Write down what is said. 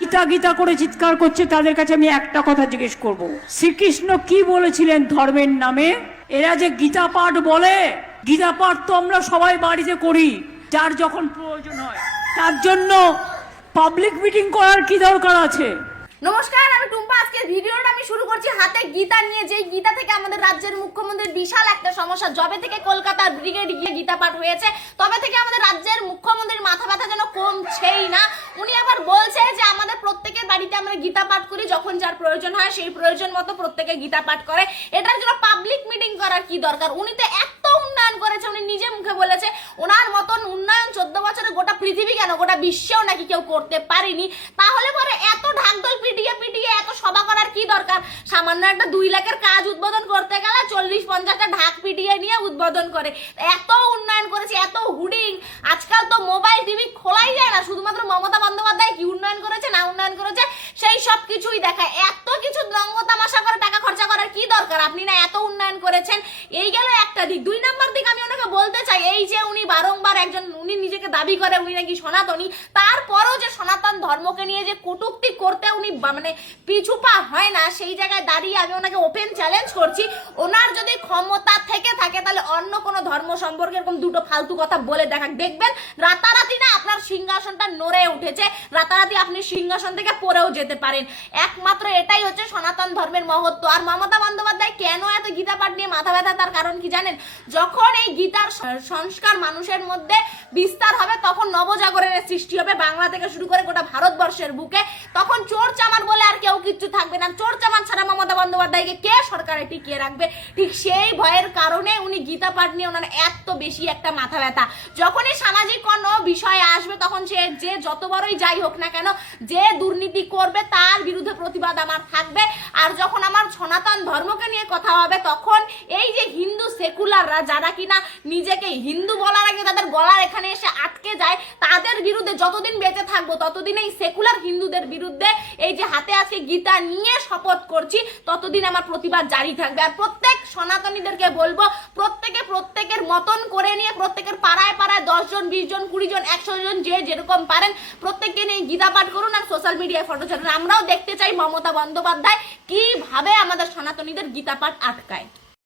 গীতা গীতা করে চিৎকার করছে তাদের কাছে আমি একটা কথা জিজ্ঞেস করব, শ্রীকৃষ্ণ কি বলেছিলেন ধর্মের নামে? এরা যে গীতা পাঠ বলে, গীতা পাঠ তো আমরা সবাই বাড়িতে করি, যার যখন প্রয়োজন হয়। তার জন্য পাবলিক মিটিং করার কি দরকার আছে? নমস্কার, আমি টুম্পা। আজকের ভিডিওটা আমি শুরু করছি হাতে গীতা নিয়ে। যে গীতা থেকে আমাদের রাজ্যের মুখ্যমন্ত্রীর বিশাল একটা সমস্যা। যবে থেকে কলকাতার ব্রিগেড গিয়ে গীতা পাঠ হয়েছে তবে থেকে আমাদের রাজ্যের মুখ্যমন্ত্রীর মাথা ব্যথা যেন কমছেই না। উনি আবার বলছে যে আমাদের প্রত্যেকের বাড়িতে আমরা গীতা পাঠ করি, যখন যার প্রয়োজন হয় সেই প্রয়োজন মতো প্রত্যেকে গীতা পাঠ করে। এটার জন্য পাবলিক মিটিং করার কি দরকার? উনি তো এত উন্নয়ন করেছে, উনি নিজে মুখে বলেছে ওনার মতন উন্নয়ন 14 বছরে গোটা পৃথিবী কেন গোটা বিশ্বেও নাকি কেউ করতে পারেনি। তাহলে পরে এত ঢাকঢোল পিটিয়ে পিটিয়ে এত সভা করার কি দরকার? সামান্য একটা 2 লাখের কাজ উদ্বোধন করতে গেলে 40-50টা ঢাক পিটিয়ে নিয়ে উদ্বোধন করে। এত উন্নয়ন করেছে, এত হুডিং। আজকাল তো মোবাইল টিভি খোলাই যায় না, শুধুমাত্র মমতা বন্দ্যোপাধ্যায় কি উন্নয়ন করেছে না উন্নয়ন করেছে সেই সব কিছুই দেখায়। এত কিছু দঙ্গ তামাশা করে টাকা খরচা করার কি দরকার? আপনি না এত উন্নয়ন করেছেন। এই গেল একটা দিক। 2 নম্বর দিক আমি ওনাকে বলতে চাই, এই যে উনি বারংবার উনি নিজেকে দাবি করে উনি নাকি সনাতনী, তারপরও যে সনাতন ধর্মকে নিয়ে যে কটূক্তি করতে উনি মানে পিছুপা হয় না, সেই জায়গায় দাঁড়িয়ে আমি ওনাকে ওপেন চ্যালেঞ্জ করছি, ওনার যদি ক্ষমতা থেকে থাকে তাহলে অন্য কোনো ধর্ম সম্পর্কে এরকম দুটো ফালতু কথা বলে দেখাক। দেখবেন রাতারাতি না আপনার সিংহাসনটা নড়ে উঠেছে, রাতারাতি আপনি সিংহাসন থেকে পড়েও যেতে পারেন। একমাত্র এটাই হচ্ছে সনাতন ধর্মের মহত্ব। আর মমতা বন্দ্যোপাধ্যায় কেন এত গীতা পাঠ নিয়ে মাথা ব্যথা, তার কারণ কি জানেন? যখন এই গীতার সংস্কার মানুষের মধ্যে বিস্তার হবে তখন নবজাগরণের সৃষ্টি হবে বাংলা থেকে শুরু করে গোটা ভারতবর্ষের বুকে। তখন চোর চামার বলে আর কেউ কিচ্ছু থাকবে না। চোর চামার ছাড়া মমতা বন্দ্যোপাধ্যায়কে কে সরকারে টিকিয়ে রাখবে? ঠিক সেই ভয়ের কারণে উনি গীতা পাঠ নিয়ে ওনার এত বেশি একটা মাথা ব্যথা। যখনই সামাজিক কোনো বিষয় আসবে তখন সে যে যত বড়ই যাই হোক না কেন, যে দুর্নীতি করবে তার বিরুদ্ধে প্রতিবাদ আমার থাকবে। আর যখন আমার সনাতন ধর্মকে নিয়ে কথা হবে তখন এই যে হিন্দু সেকুলাররা যারা কিনা নিজেকে হিন্দু বলার আগে তাদের গলার এখানে এসে আটকে যায়, তাদের বিরুদ্ধে যতদিন বেঁচে থাকবো ততদিন এই সেকুলার হিন্দুদের বিরুদ্ধে এই যে হাতে আজকে গীতা নিয়ে শপথ করছি ততদিন আমার প্রতিবাদ জারি থাকবে। আর প্রত্যেক সনাতনীদেরকে বলবো প্রত্যেকে প্রত্যেকের মতন করে নিয়ে প্রত্যেকের পাড়ায় পাড়ায় 10 জন 20 জন 20 জন 100 জন যে যেরকম পারেন প্রত্যেককে নিয়ে গীতা পাঠ করুন আর সোশ্যাল মিডিয়ায় ফটো ছাড়ুন। আমরাও দেখতে চাই মমতা বন্দ্যোপাধ্যায় কিভাবে আমাদের সনাতনীদের গীতা পাঠ আটকায়।